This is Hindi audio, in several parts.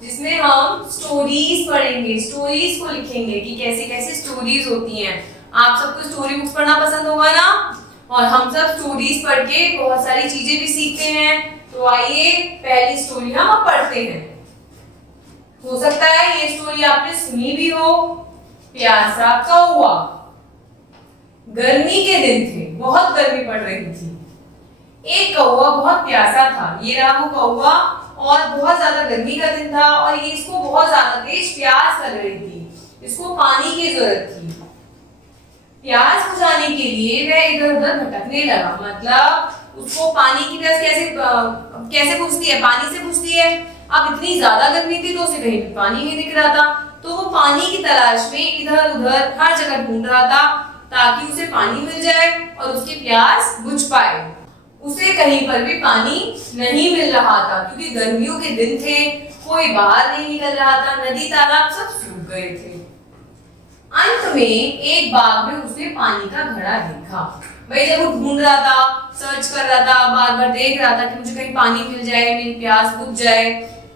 जिसमें हम स्टोरीज पढ़ेंगे, स्टोरीज को लिखेंगे कि कैसे कैसे स्टोरीज होती हैं। आप सबको स्टोरी बुक्स पढ़ना पसंद होगा ना, और हम सब स्टोरीज पढ़ के बहुत सारी चीजें भी सीखते हैं। तो आइए पहली स्टोरी हम पढ़ते हैं। हो सकता है ये स्टोरी आपने सुनी भी हो। प्यासा कौवा। गर्मी के दिन थे, बहुत गर्मी पड़ रही थी। एक कौवा बहुत प्यासा था। ये रहा वो कौवा, और बहुत ज्यादा गर्मी का दिन था और ये इसको बहुत ज्यादा तेज प्यास लग रही थी। इसको पानी की जरूरत थी। प्यास बुझाने के लिए वह इधर उधर भटकने लगा। मतलब उसको पानी की प्यास कैसे बुझती है? पानी से बुझती है। अब इतनी ज्यादा गर्मी थी तो उसे कहीं भी पानी नहीं दिख रहा था, तो वो पानी की तलाश में इधर उधर हर जगह ढूंढ रहा था ताकि उसे पानी मिल जाए और उसकी प्यास बुझ पाए। उसे कहीं पर भी पानी नहीं मिल रहा था क्योंकि गर्मियों के दिन थे, कोई बाहर नहीं निकल रहा था, नदी तालाब सब सूख गए थे। अंत में एक बाग में उसने पानी का घड़ा देखा। भाई जब वो ढूंढ रहा था, सर्च कर रहा था, बार बार देख रहा था कि मुझे कहीं पानी मिल जाए, मेरी प्यास बुझ जाए,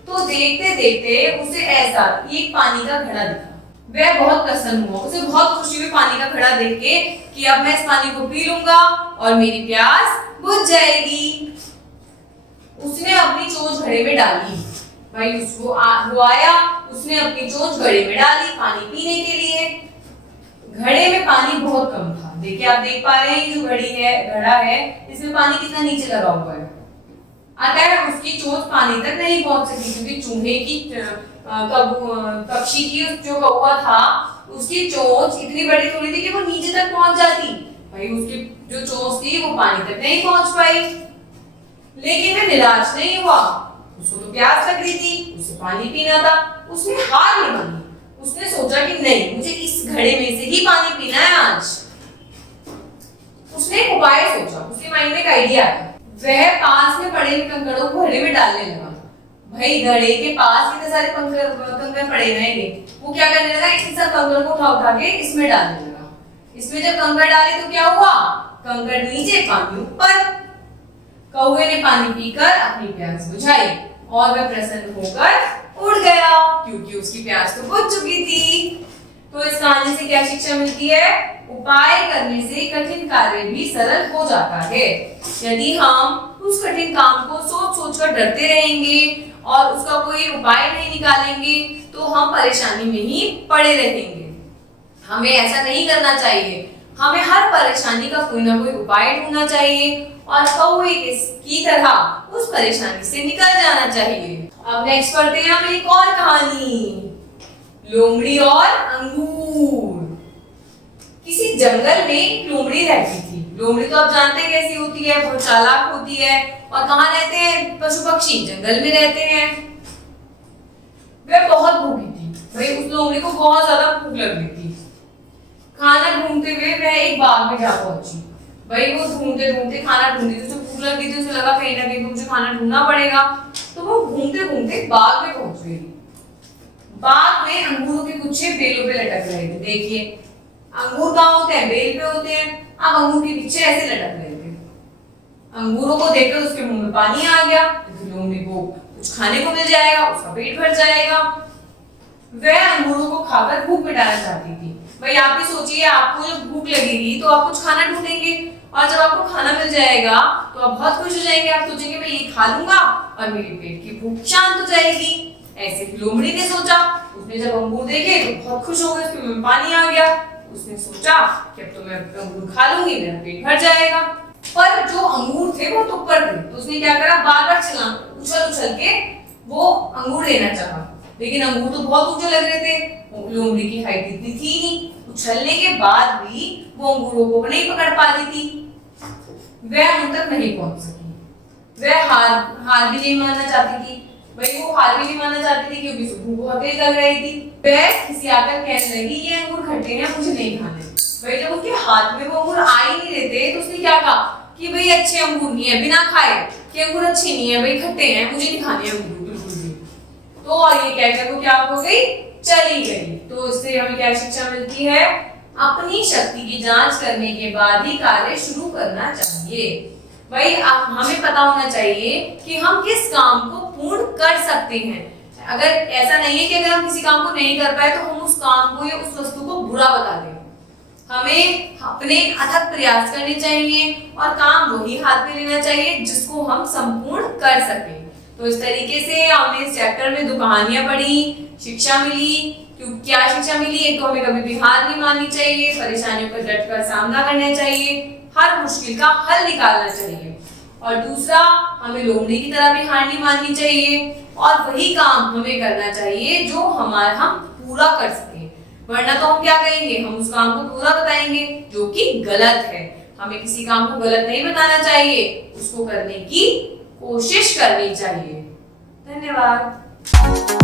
तो देखते देखते उसे ऐसा एक पानी का घड़ा दिखा। वह बहुत प्रसन्न हुआ। उसे बहुत खुशी हुई पानी का घड़ा देख के कि अब मैं इस पानी को पी लूंगा और मेरी प्यास बुझ जाएगी। उसने अपनी चोंच घड़े में डाली। भाई वो आया, उसने अपनी चोंच घड़े में डाली पानी पीने के लिए। घड़े में पानी बहुत कम था। देखिए आप देख पा रहे हैं जो घड़ा है, इसमें पानी कितना नीचे लगा हुआ है। अतः उसकी चोंच पानी तक नहीं पहुंच सकी क्योंकि चूहे की पक्षी की जो कौवा था उसकी चोंच इतनी बड़ी थोड़ी थी कि वो नीचे तक पहुंच जाती। भाई उसकी जो चोंच थी वो पानी तक नहीं पहुंच पाई। लेकिन वह निराश नहीं हुआ। उसको तो प्यास लग रही थी, उसे पानी पीना था। उसने हार नहीं मानी। उसने सोचा कि नहीं, मुझे इस घड़े में से ही पानी पीना है आज। उसने एक उपाय सोचा। उसके माइंड में एक आइडिया आया। वह पास में पड़े हुए कंकड़ों को घड़े में डालने लगा। भाई घड़े के पास इतने सारे कंकड़ पड़े रहेंगे, वो क्या करने लगा, इन सब कंकड़ों को उठा उठा के इसमें डालने लगा। इसमें जब कंकड़ डाले तो क्या हुआ, कंकड़ नीचे पानी ऊपर। कौवे ने पानी पीकर अपनी प्यास बुझाई और वह प्रसन्न होकर उड़ गया क्योंकि उसकी प्यास तो बुझ चुकी थी। तो इस कहानी से क्या शिक्षा मिलती है? उपाय करने से कठिन कार्य भी सरल हो जाता है। यदि हम उस कठिन काम को सोच सोच कर डरते रहेंगे और उसका कोई उपाय नहीं निकालेंगे तो हम परेशानी में ही पड़े रहेंगे। हमें ऐसा नहीं करना चाहिए। हमें हर परेशानी का कोई ना कोई उपाय ढूंढना चाहिए और कौवे की तरह उस परेशानी से निकल जाना चाहिए। अब नेक्स्ट पढ़ते हैं हम एक और कहानी, लोमड़ी और अंगूर। किसी जंगल में एक लोमड़ी रहती थी। लोमड़ी तो आप जानते हैं कैसी होती है, बहुत चालाक होती है। और कहाँ रहते हैं पशु पक्षी? जंगल में रहते हैं। वह बहुत भूखी थी। भाई उस लोमड़ी को बहुत ज्यादा भूख लग रही थी। खाना ढूंढते हुए वह एक बाग में जा पहुंची। भाई वो ढूंढते ढूंढते खाना ढूंढी थी, उसे भूख लग रही थी। उसे लगा कहीं ना कहीं मुझे खाना ढूंढना पड़ेगा, तो वो घूमते घूमते बाग में पहुंच गई। बाग में अंगूरों के गुच्छे बेलों पे लटक रहे थे। देखिए अंगूर कहाँ होते हैं? बेल पे होते हैं। अब अंगूर के पीछे ऐसे लटक रहे थे। अंगूरों को देखकर उसके मुंह में पानी आ गया। लोमड़ी को कुछ खाने को मिल जाएगा, उसका पेट भर जाएगा। वह अंगूरों को खाकर भूख मिटाना चाहती थी। भाई आप भी सोचिए, आपको जब भूख लगेगी तो आप कुछ खाना ढूंढेंगे और जब आपको खाना मिल जाएगा तो आप बहुत खुश हो जाएंगे। आप सोचेंगे मैं ये खा लूंगा और मेरे पेट की भूख शांत हो जाएगी। ऐसे लोमड़ी ने सोचा। उसने जब अंगूर देखे तो बहुत खुश हो गए, उसके मुंह में पानी आ गया। उसने सोचा कि अब तो मैं अंगूर खा लूंगी, मेरा पेट भर जाएगा। पर जो अंगूर थे वो तो ऊपर थे, तो उसने क्या करा, बार बार उछल उछल के वो अंगूर लेना चाहा। लेकिन अंगूर तो बहुत ऊंचे लग रहे थे। लोमड़ी की हाइट इतनी थी नहीं। उछलने के बाद भी वो अंगूरों को नहीं पकड़ पा रही थी। वह उन तक नहीं पहुंच सकी। वह हार भी नहीं मानना चाहती थी। भाई वो हार भी नहीं मानना चाहती थी क्योंकि भूख बहुत तेज लग रही थी। वह खिसियाकर कहने लगी ये अंगूर खट्टे हैं, मुझे नहीं खाने। भाई जब उसके हाथ में वो अंगूर आ ही नहीं रहे थे तो उसने क्या कहा कि भाई अच्छे अंगूर नहीं है, बिना खाए कि अंगूर अच्छे नहीं है, भाई खट्टे हैं, मुझे नहीं खाने अंगूर बिल्कुल भी। तो ये कहकर वो क्या हो गई, चली गई। तो इससे हमें क्या शिक्षा मिलती है? अपनी शक्ति की जांच करने के बाद ही कार्य शुरू करना चाहिए। भाई हमें पता होना चाहिए कि हम किस काम को पूर्ण कर सकते हैं। अगर ऐसा नहीं है कि अगर हम किसी काम को नहीं कर पाए तो हम उस काम को या उस वस्तु को बुरा बता दें। हमें अपने अथक प्रयास करने चाहिए और काम वही हाथ में लेना चाहिए जिसको हम संपूर्ण कर सकें। तो इस तरीके से हमने इस चैप्टर में 2 कहानियां पढ़ी, शिक्षा मिली। क्या शिक्षा मिली? एक तो हमें कभी भी हार नहीं माननी चाहिए, परेशानियों का डट कर सामना करना चाहिए, हर मुश्किल का हल निकालना चाहिए। और दूसरा, हमें लोमड़ी की तरह भी हार नहीं माननी चाहिए और वही काम हमें करना चाहिए जो हम पूरा कर सके। वरना तो हम क्या कहेंगे, हम उस काम को पूरा बताएंगे जो कि गलत है। हमें किसी काम को गलत नहीं बताना चाहिए, उसको करने की कोशिश करनी चाहिए। धन्यवाद।